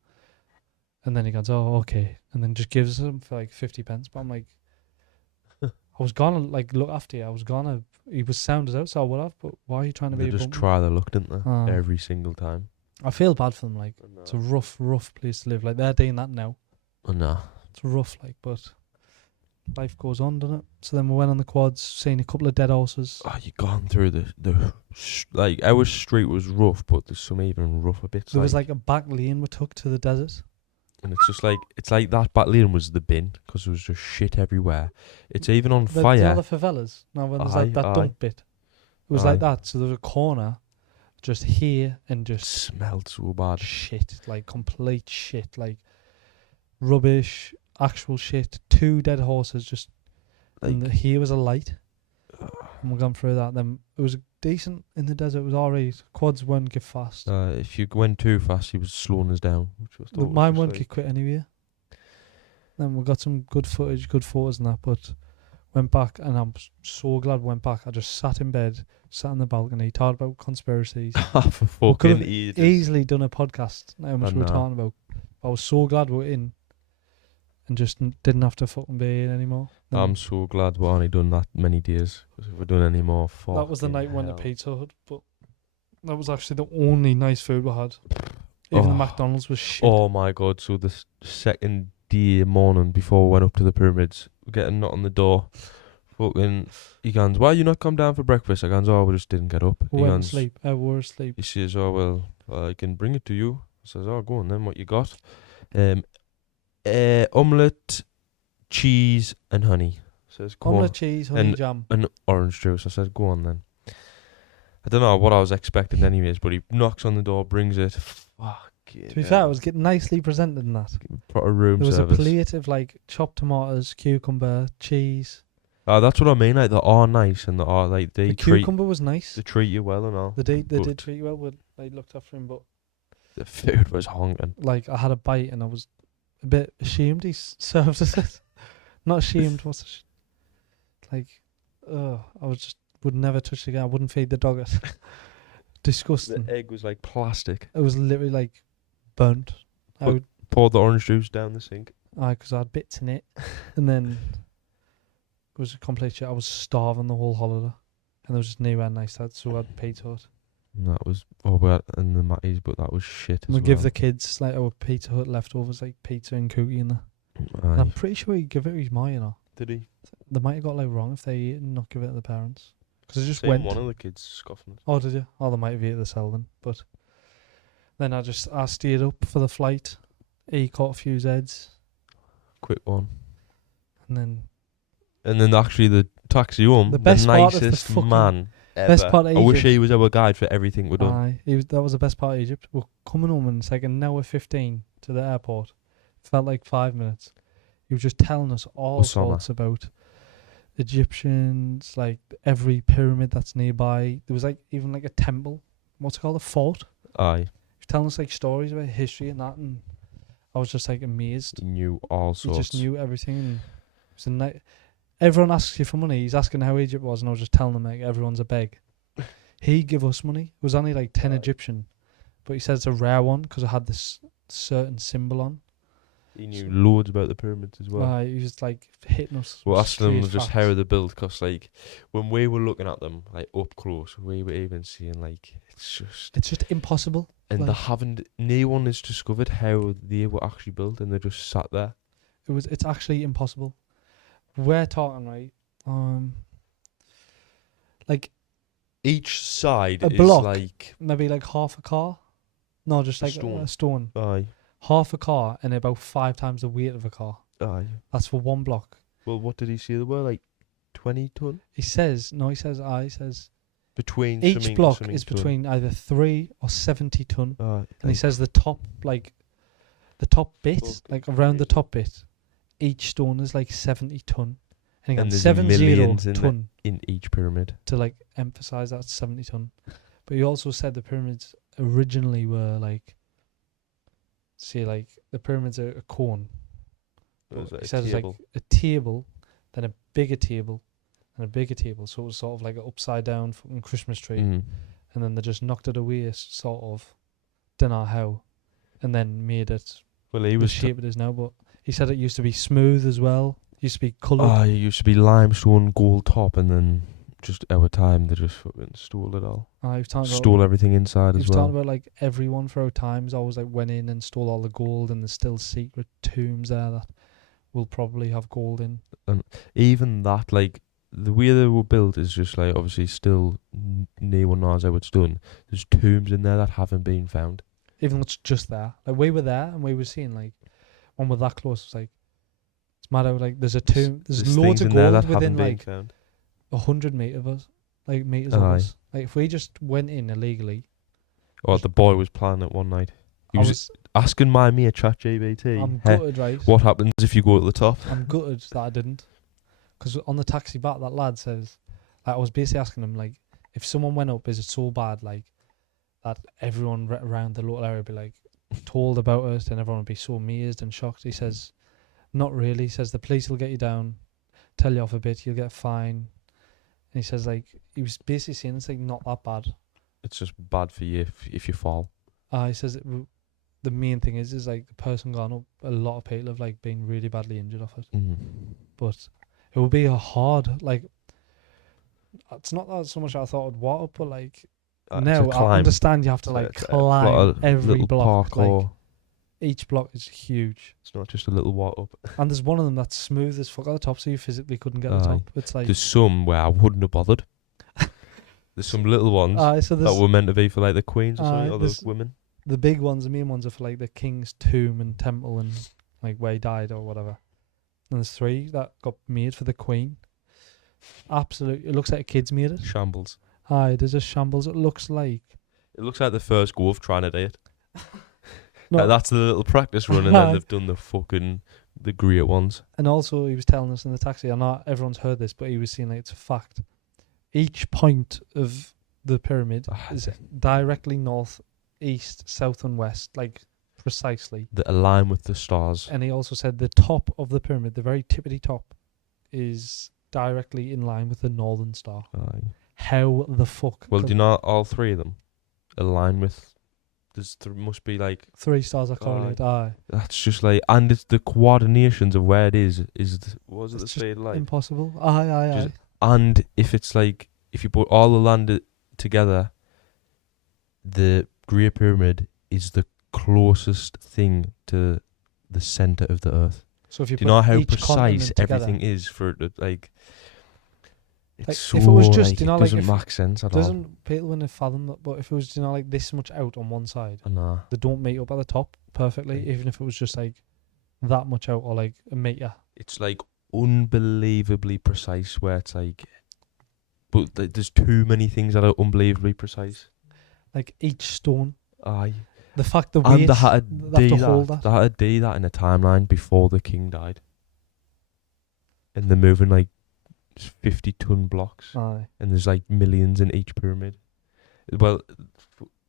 And then he goes, "Oh, okay," and then just gives them for like 50 pence. But I'm like, I was gonna like look after you. I was gonna. He was sound as out, so I would have. But why are you trying to They be? just a bum? try their luck, didn't they? Ah. Every single time. I feel bad for them. Like it's a rough place to live. Like they're doing that now. No. It's rough, like, but life goes on, doesn't it? So then we went on the quads, seen a couple of dead horses. Oh, you gone through like our street was rough, but there's some even rougher bits. There was like a back lane we took to the desert. and it's just like that back lane was the bin because there was just shit everywhere. It's even on The fire. other favelas. Now when there's like that Aye, dump bit, it was Aye. like that. So there was a corner, just here and just Smelled so bad. shit, like complete shit, like rubbish, actual shit. 2 dead horses, just and Like, here was a light. And we're going through that. Then it was decent in the desert. It was alright. Quads weren't get fast. if you went too fast, he was slowing us down. Which I thought was Mine just won't like- get quit anyway. Then we got some good footage, good photos and that, but went back and I'm so glad we went back. I just sat in bed, sat on the balcony, talked about conspiracies. for could've fucking ages. Easily done a podcast, how much I we were know. talking about. I was so glad we were in and just didn't have to fucking be in anymore. Then I'm so glad we only done that many days. Because if we'd done any more, that was the night we went to hell. Pizza Hut, but that was actually the only nice food we had. Even the Oh. McDonald's was shit. Oh my god! So the second day morning before we went up to the pyramids, we get a knock on the door. Fucking, he goes, "Why you not come down for breakfast?" I goes, "Oh, we just didn't get up." we He went to goes, sleep. We were asleep. He says, "Oh well, I can bring it to you." I says, "Oh, go on then. What you got?" Omelette, cheese, and honey. Says, go Omelette, on. cheese, honey, jam. And orange juice. I said, go on then. I don't know what I was expecting anyways, but he knocks on the door, brings it. Fuck yeah. To be fair, it was getting nicely presented in that. Proper room There was service. a plate of like chopped tomatoes, cucumber, cheese. That's what I mean. Like, they are nice and they are like The cucumber was nice. they treat you well and all. They but did treat you well. But I looked after him, but the food was honking. like I had a bite and I was a bit ashamed. He served us it. Not ashamed. What's the like? I was just would never touch it again. I wouldn't feed the dog it. Disgusting. The egg was like plastic. It was literally like burnt. I But- would, Poured the orange juice down the sink. because I had bits in it, and then it was a complete shit. I was starving the whole holiday, and there was just nowhere nice that, so I had Pizza Hut. And that was and the Matties, but that was shit. And as we give well. the kids like our Pizza Hut leftovers, like pizza and cookie in there. And I'm Aye. pretty sure he give it to his ma, you know. Did he? They might have got like wrong if they eat it and not give it to the parents. Because I just Seen went. one of the kids scoffing. Oh, did you? Oh, they might have eaten the cell then. But then I stayed up for the flight. He caught a few Zeds. Quick one. And And then actually the taxi home, The best part of the nicest fucking- man ever. best part of I wish Egypt- he was our guide for everything we've done. that was the best part of Egypt. We're coming home in like an hour 15 to the airport. Felt like 5 minutes. He was just telling us all Osama. sorts about Egyptians, like every pyramid that's nearby. There was like even like a temple. What's it called? A fort. Aye. He was telling us like stories about history and that, and I was just like amazed. He knew all He sorts. just knew everything. And it was a everyone asks you for money. He's asking how Egypt was, and I was just telling him like everyone's a beg. He give us money. It was only like 10 Right. Egyptian, but he said it's a rare one because it had this certain symbol on. He knew loads about the pyramids as well. He was like hitting us. We're with asking them straight just facts. how they're built, because like when we were looking at them like up close, we were even seeing like It's just impossible. and they like- haven't. No one has discovered how they were actually built, and they just sat there. It's actually impossible. We're talking right. Like Each side A is block. like maybe like half a car. No, just A like stone. a stone. aye, Half a car and about 5 times the weight of a car. aye. That's for one block. Well, what did he say? They were like 20 ton He says between. each something- block something is ton. between either 3 or 70 ton. Aye, And he says the top bit, Fucking like around the crazy. top bit, each stone is like 70 ton. And he And got there's 70 millions in ton in each pyramid. to like emphasize that it's 70 ton. But he also said the pyramids originally were like, see, like the pyramids are a cone. It was like He a said it's like table. a table, then a bigger table, and a bigger table. So it was sort of like an upside down fucking Christmas tree. Mhm. And then they just knocked it away, sort of, don't know how, and then made it Well, he the was. shape it is now. But he said it used to be smooth as well. Used to be coloured. Ah, it used to be limestone gold top, and then just over time they just fucking stole it all. He was talking about, Stole everything inside he as was well. talking about like everyone for our times always like went in and stole all the gold, and there's still secret tombs there that will probably have gold in. Even that, like the way they were built, is just like obviously still no one knows how it's done. There's tombs in there that haven't been found. Even though it's just there. Like we were there and we were seeing like when we're that close, it's like it's mad how like there's a tomb, there's loads things of in there gold that within haven't been like found. 100 meters of us, like meters of Aye. us. Like if we just went in illegally, Oh, the boy was planning it one night. He I was, was asking my mate ChatGPT, I'm "Hey, gutted, right? what happens if you go to the top?" I'm gutted that I didn't, because on the taxi back, that lad says, like, I was basically asking him like, if someone went up, is it so bad like that everyone around the local area would be like told about it, and everyone would be so amazed and shocked? He says, not really. He says the police will get you down, tell you off a bit, you'll get a fine. And he says like he was basically saying it's like not that bad. It's just bad for you if you fall. He says the main thing is like the person gone up. A lot of people have like been really badly injured off it. But it would be a hard, like, it's not that so much I thought I'd want it, but like It's now a I climb. understand you have to like It's a climb lot of every little block. parkour. Like each block is huge, It's not just a little walk up. and there's one of them that's smooth as fuck at the top, so you physically couldn't get to the Aye. top. It's like There's some where I wouldn't have bothered. There's some little ones so that there's were meant to be for like the queens or something, Aye, or the there's- women. the big ones, the main ones are for like the king's tomb and temple and like where he died or whatever. And there's 3 that got made for the Queen. Absolutely, it looks like a kid's made it. Shambles. Aye, there's a shambles. It looks like. It looks like the first go of trying to do it. No, That's the little practice run, and then Aye. they've done the great ones. and also he was telling us in the taxi. I know everyone's heard this, but he was saying like it's a fact. Each point of the pyramid is directly north, east, south, and west, like precisely. That align with the stars. And he also said the top of the pyramid, the very tippity top, is directly in line with the northern star. Aye. How the fuck? Well, could- do you know all 3 of them align with? There must be like 3 stars are correlated. Aye. that's just like, and it's the coordinations of where it is. Was it the It's just same like? Impossible. Aye. Just- And if it's like, if you put all the land together, the Great Pyramid is the closest thing to the center of the Earth. So if you Do you put know how each precise continent together- everything is for it to, like? It's Like, so if it was just, like, you know, it like, doesn't if- make sense at all. Doesn't people wouldn't fathom that? But if it was, you know, like this much out on one side, Nah. they don't meet up at the top perfectly. Even if it was just like that much out, or like a meter. It's like unbelievably precise where it's like, but there's too many things that are unbelievably precise. Like each stone, Aye. the fact the weight, And they had to they have do to hold that. that. They had to do that in a timeline before the king died. And they're moving like 50-ton blocks. Aye. And there's like millions in each pyramid. Well,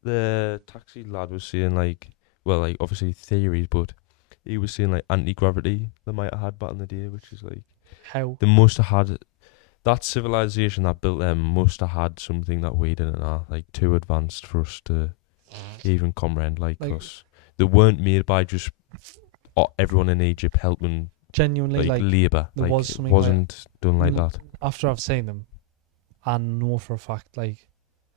the taxi lad was saying like, well, like obviously theories, but he was saying like anti-gravity they might have had back in the day, which is like, How? they must have had, that civilization that built them must have had something that we didn't have, like too advanced for us to even comprehend. Like, Like- 'cause they weren't made by just everyone in Egypt helping Genuinely, like, like labour. there Like, was it something like- wasn't done like Mm. that. after I've seen them, I know for a fact, like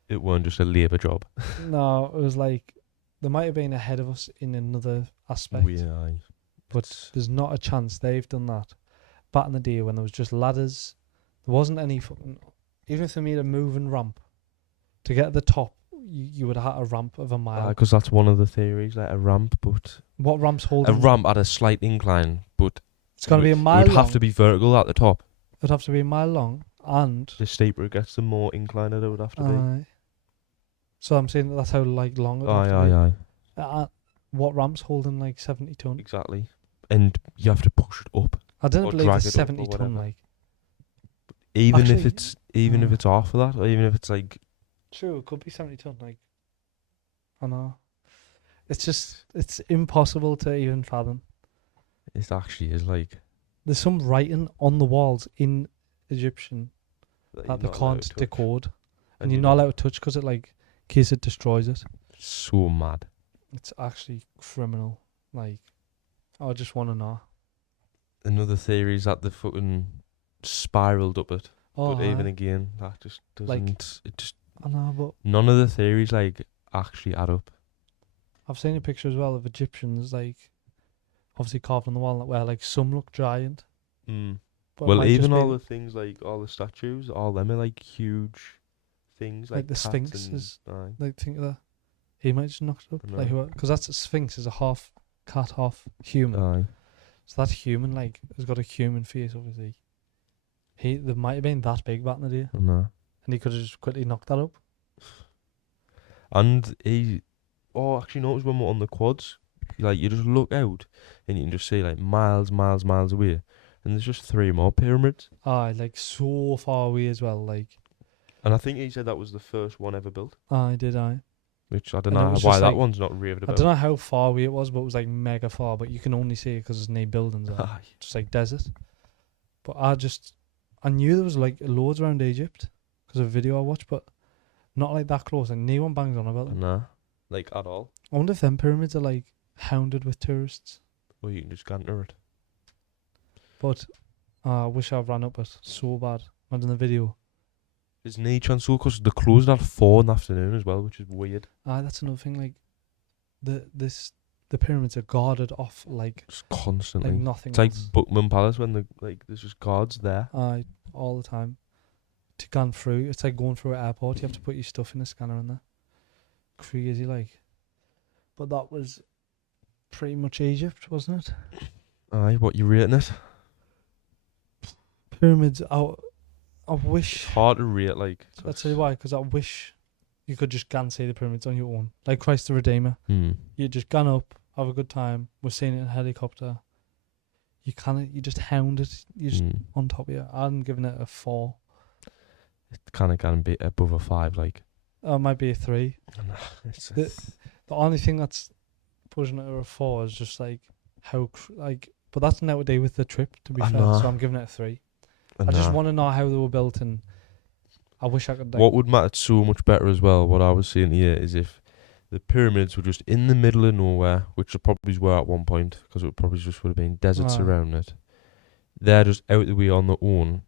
It weren't just a labour job. no, it was like they might have been ahead of us in another aspect. Aye. But there's not a chance they've done that. Back in the day when there was just ladders, there wasn't any fucking. Even if they made a moving ramp to get at the top, you would have had a ramp of a mile. Because that's one of the theories, like a ramp, but What ramp's a holding? ramp at a slight incline, but It's going to be a it mile would long. have to be vertical at the top. It'd have to be a mile long, and The steeper it gets, the more inclined it would have to be. aye. So I'm saying that's how like long it would Aye, have to aye, be. aye. What ramp's holding like 70 ton? Exactly. And you have to push it up. I didn't Or believe drag it's it up or 70 ton. whatever. Like Even if Actually, it's if half of that, or even if it's like, true, it could be 70 ton. Like I know. It's impossible to even fathom. it actually is like There's some writing on the walls in Egyptian that you're they not allowed can't to touch. decode, and you're not allowed to touch because it like, in case it destroys it. So mad. It's actually criminal. Like, I just want to know. Another theory is that the fucking spiraled up it. Oh, But even aye. again, that just Like- doesn't. It just I know, but none of the theories like actually add up. I've seen a picture as well of Egyptians like, obviously carved on the wall where like some look giant. But it Well, might just even be all the things like all the statues, all them are like huge things, Like like the cats Sphinx and- is- aye. like think of that. He might just knock it up, like No. because that's a Sphinx is a half cat, half human. Aye. So that human like has got a human face, obviously. They might have been that big back in the day, I know. and he could have just quickly knocked that up. And actually, notice when we're on the quads, like you just look out and you can just see like miles away, and there's just 3 more pyramids. Aye, like so far away as well. Like And I think he said that was the first one ever built, I did I. which I don't And it know was why just that like- one's not raved I about. don't know how far away it was, but it was like mega far. But you can only see it because there's no buildings there. Aye. Just like desert. But I knew there was like loads around Egypt because of a video I watched, but not like that close. And no one bangs on about them. Nah, like at all. I wonder if them pyramids are like hounded with tourists. Or you can just canter it. But I wish I ran up it so bad. Imagine the video. There's no chance so because they're closed at 4 in the afternoon as well, which is weird. That's another thing. Like the pyramids are guarded off like Just constantly. nothing It's like else. Buckingham Palace when there's just guards there. All the time. To go through, it's like going through an airport. You have to put your stuff in a scanner in there. Crazy, like. But that was pretty much Egypt, wasn't it? Aye, what you rating it? Pyramids. I wish. It's hard to rate, like. I'll tell you why. Because I wish you could just go and see the pyramids on your own, like Christ the Redeemer. Hmm. You just gone up, have a good time. We're seeing it in a helicopter. You just hound it. You just on top of it. I'm giving it a 4. It kind of can be above a 5, like. It might be a 3. It's The only thing that's pushing it to a 4 is just like how but that's now to do with the trip, to be I fair. know. So I'm giving it a 3. I just want to know how they were built, and I wish I could. Like, what would matter so much better as well, what I was saying here, is if the pyramids were just in the middle of nowhere, which they probably were at one point, because it probably just would have been deserts around it. They're just out the way on their own,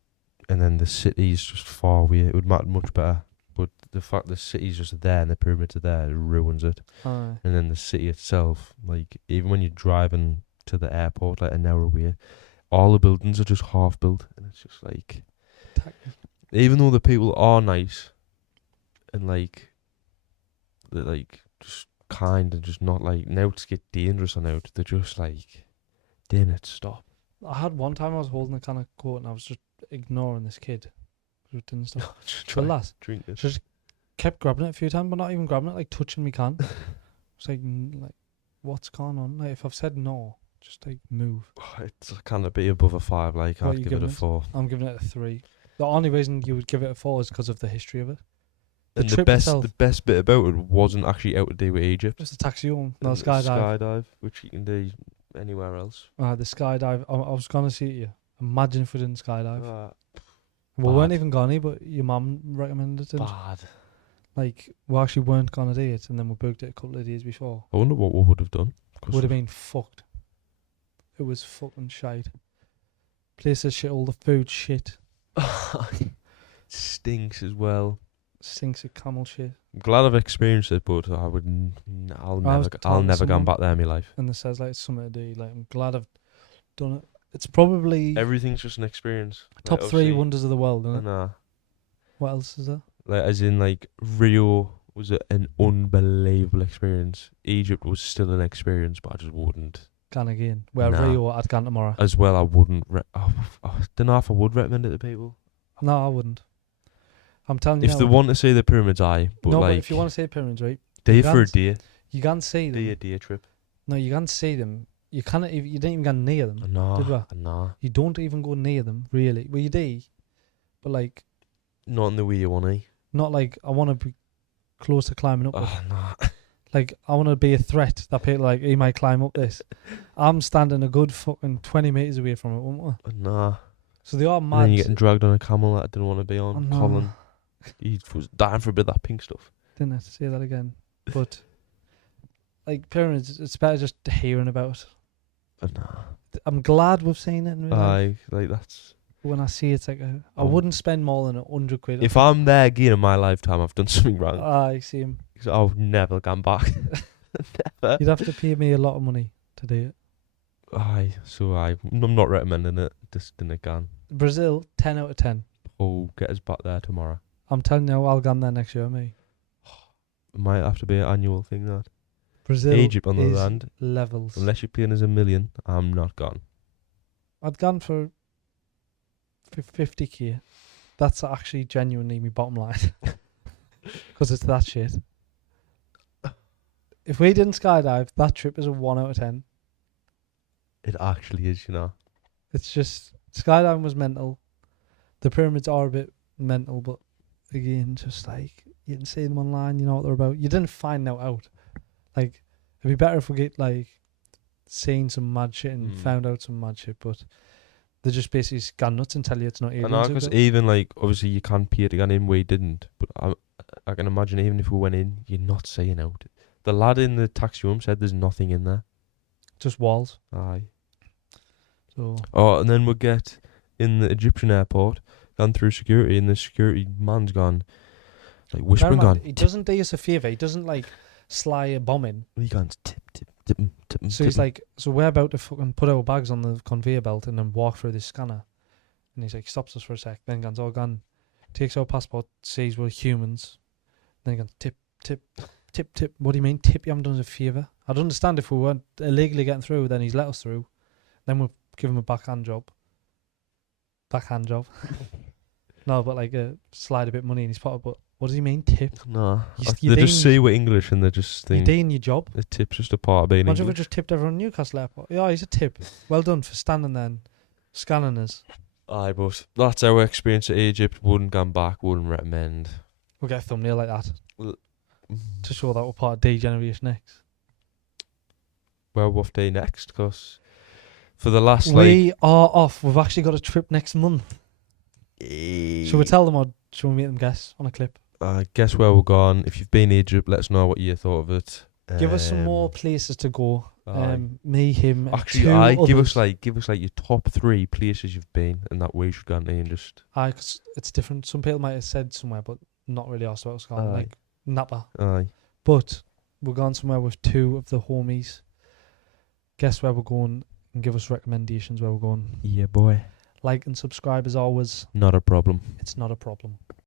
and then the city's just far away. It would matter much better. But the fact the city's just there and the pyramids are there, it ruins it. And then the city itself, like, even when you're driving to the airport, like an hour away, all the buildings are just half built, and it's just like, even though the people are nice and like they're like just kind and just not like, now to get dangerous on out, they're just like, damn it, stop. I had one time I was holding a can of Coke and I was just ignoring this kid who didn't stop. Try Last drink it. just kept grabbing it a few times, but not even grabbing it, like touching me can. It's like what's going on? Like, if I've said no, just like move. It's kind of be above a 5, like. What I'd you give it a giving it? 4. I'm giving it a 3. The only reason you would give it a 4 is because of the history of it. And the trip best itself. the best bit about it wasn't actually out to do with Egypt. Just the taxi home, no It was skydive. skydive, which you can do anywhere else. The skydive. I was gonna see you. Imagine if we didn't skydive. We bad. weren't even gonna, but your mum recommended it. Bad. Like, we actually weren't gonna do it, and then we booked it a couple of days before. I wonder what we would have done. Would have been fucked. It was fucking shite. Places shit, all the food shit. Stinks as well. Stinks of camel shit. I'm glad I've experienced it, but I would. I'll never go back there in my life. And it says like it's something to do. Like, I'm glad I've done it. It's probably Everything's just an experience. top Like, 3 obviously- wonders of the world, isn't it? And What else is there? like, as in, like, Rio was an unbelievable experience. Egypt was still an experience, but I just wouldn't. Gone again. Where Nah. Rio at Gan tomorrow. As well, I wouldn't. I don't know if I would recommend it to people. No, I wouldn't. I'm telling you. If now, they want to see the pyramids, but no, like, but if you want to see the pyramids, right? day for a can't- day, You can't see them. day trip. No, you can't see them. You can't. You didn't even go near them. Did we? Nah, You don't even go near them, really. Well, you do, but like, not in the way you want to. not like I want to be close to climbing up. Oh, nah. Like, I want to be a threat that people like, he might climb up this. I'm standing a good fucking 20 meters away from it, won't I? Nah. So they are And mad. then you're getting dragged on a camel that I didn't want to be on. I know. Colin, he was dying for a bit of that pink stuff. Didn't have to say that again, but like pyramids, it's better just hearing about it. Nah. I'm glad we've seen it. In real life. Like that's. When I see it, it's like I Oh. wouldn't spend more than 100 quid. If I'm there again in my lifetime, I've done something wrong. I see him. 'Cause I've never gone back. Never. You'd have to pay me a lot of money to do it. I'm not recommending it. Just in again. Brazil, 10 out of 10. Oh, get us back there tomorrow. I'm telling you, I'll go there next year, me. It might have to be an annual thing. That Brazil Egypt on the is other hand, levels. unless you're paying us $1 million, I'm not gone. I'd gone for 50k. That's actually genuinely my bottom line. Because it's that shit. If we didn't skydive, that trip is a 1 out of 10. It actually is, you know. It's just, skydiving was mental. The pyramids are a bit mental, but again, just like, you can see them online, you know what they're about. You didn't find that out. Like, it'd be better if we get, like, seen some mad shit and found out some mad shit, but they just basically gone nuts and tell you it's not aliens. I know, because even, like, obviously you can't pay to get in, we didn't. But I can imagine even if we went in, you're not seeing out. The lad in the taxi room said there's nothing in there. Just walls. Aye. So Oh, and then we'll get in the Egyptian airport, gone through security, and the security man's gone, like, whispering, bear in mind, gone. he doesn't do us a favour. He doesn't like sly a bomb in. He gone tip, tip, tip, tip. So he's like, so we're about to fucking put our bags on the conveyor belt and then walk through this scanner. And he's like, stops us for a sec. Then goes, oh, gone. Takes our passport, sees we're humans. Then he goes, tip, tip, tip, tip. What do you mean, tip? You haven't done us a favour. I'd understand if we weren't illegally getting through, then he's let us through. Then we'll give him a backhand job. backhand job. No, but like slide a bit of money in his pocket. But what does he mean tip? No, You they just doing- see we're English and they just You're think doing your job. the tip's just a part of being Imagine if we English. just tipped everyone in Newcastle Airport. Yeah, he's a tip. Well done for standing there and scanning us. Aye, but that's our experience at Egypt. Wouldn't go back. Wouldn't recommend. We'll get a thumbnail like that Mm. to show that we're part of D Generation X. Where what day next? Because for the last We are off. We've actually got a trip next month. like, Should we tell them or should we make them guess on a clip? guess where we're going. If you've been to Egypt, let us know what you thought of it. Give us some more places to go. aye. Me, him, and Actually, two I give others. us like your top 3 places you've been, and that we should go and just. Aye, 'cause it's different. Some people might have said somewhere, but not really asked where it was going. Aye. Like Napa. Aye. But we're going somewhere with 2 of the homies. Guess where we're going and give us recommendations where we're going. Yeah, boy. Like and subscribe as always. Not a problem. It's not a problem.